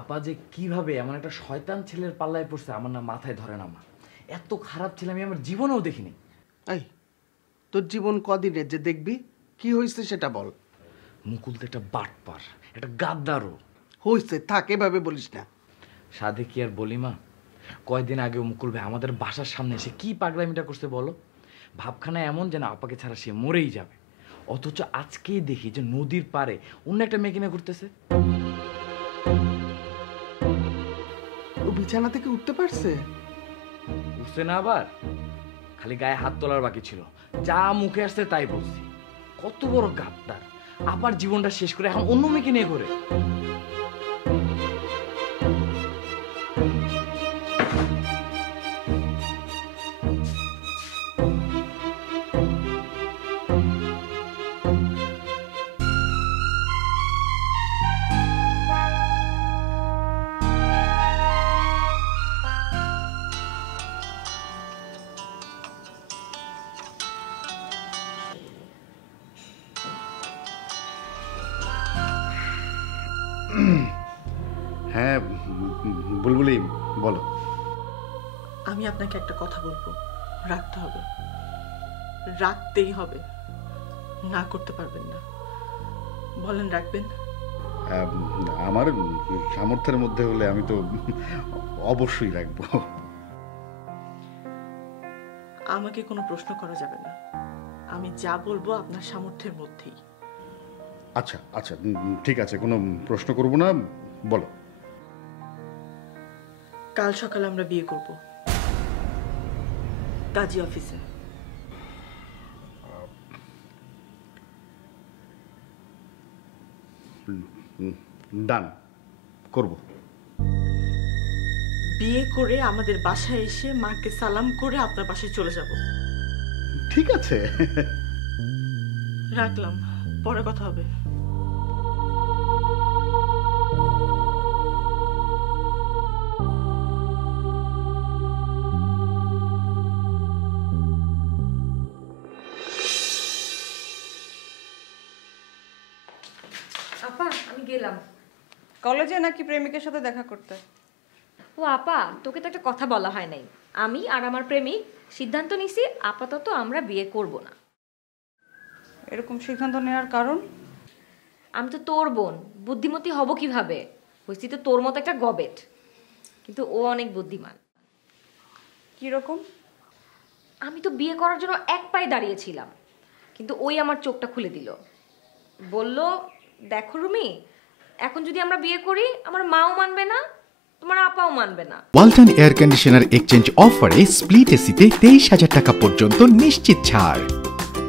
আপা যে কিভাবে এমন একটা শয়তান ছেলের পাল্লায় পড়ছে আমার না মাথায় ধরে না মা। এত খারাপ ছেলে আমি আমার জীবনেও দেখিনি। এই তোর জীবন কদিনের যে দেখবি? কি হয়েছে সেটা বল। মুকুল তো একটা বাটপার, একটা গাদ্দারও। হয়েছে থাক, এভাবে বলিস না। সাধে কি আর বলি মা, কয়দিন আগে মুকুল ভাই আমাদের বাসার সামনে এসে কি পাগলামিটা করছে বলো। ভাবখানা এমন যেন আপাকে ছাড়া সে মরেই যাবে, অথচ আজকেই দেখি যে নদীর পাড়ে অন্য একটা মেয়ে কিনে ঘুরতেছে। ও বিছানা থেকে উঠতে পারছে? উঠছে না, আবার খালি গায়ে হাত তোলার বাকি ছিল। যা মুখে আসছে তাই বলছি। কত বড় গাদ্দার, আবার জীবনটা শেষ করে এখন অন্য মেয়েকে নিয়ে ঘুরে। হ্যাঁ বুলবুলি বলো। আমি আপনাকে একটা কথা বলবো, রাখতে হবে, রাখতেই হবে, না করতে পারবেন না। বলেন রাখবেন? আমার সামর্থ্যের মধ্যে হলে আমি তো অবশ্যই রাখবো। আমাকে কোনো প্রশ্ন করা যাবে না, আমি যা বলবো আপনার সামর্থ্যের মধ্যেই। আচ্ছা আচ্ছা ঠিক আছে, কোনো প্রশ্ন করব না, বলো। কাল সকালে আমরা বিয়ে করব, কাজী অফিসে। ডান, করব। বিয়ে করে আমাদের বাসায় এসে মাকে সালাম করে আপনার বাসায় চলে যাব। ঠিক আছে। রাখলাম, পরে কথা হবে। আপা আমি গেলাম। কলেজে নাকি প্রেমিকের সাথে দেখা করতে? ও আপা, তোকে তো একটা কথা বলা হয় নাই। আমি আর আমার প্রেমিক সিদ্ধান্ত নিছি আপাতত আমরা বিয়ে করব না। এরকম সিদ্ধান্ত নেওয়ার কারণ? আমি তো তোর বোন, বুদ্ধিমতী হব কিভাবে? হয়েছি তো তোর মতো একটা গবেট, কিন্তু ও অনেক বুদ্ধিমান। কিরকম? আমি তো বিয়ে করার জন্য এক পায়ে দাঁড়িয়েছিলাম, কিন্তু ওই আমার চোখটা খুলে দিল। বলল, দেখো রুমি, এখন যদি আমরা বিয়ে করি আমার মাও মানবে না, তোমার আপাও মানবে না। ওয়ালটন এয়ার কন্ডিশনার এক্সচেঞ্জ অফারে স্প্লিট এসিতে 23,000 টাকা পর্যন্ত নিশ্চিত ছাড়।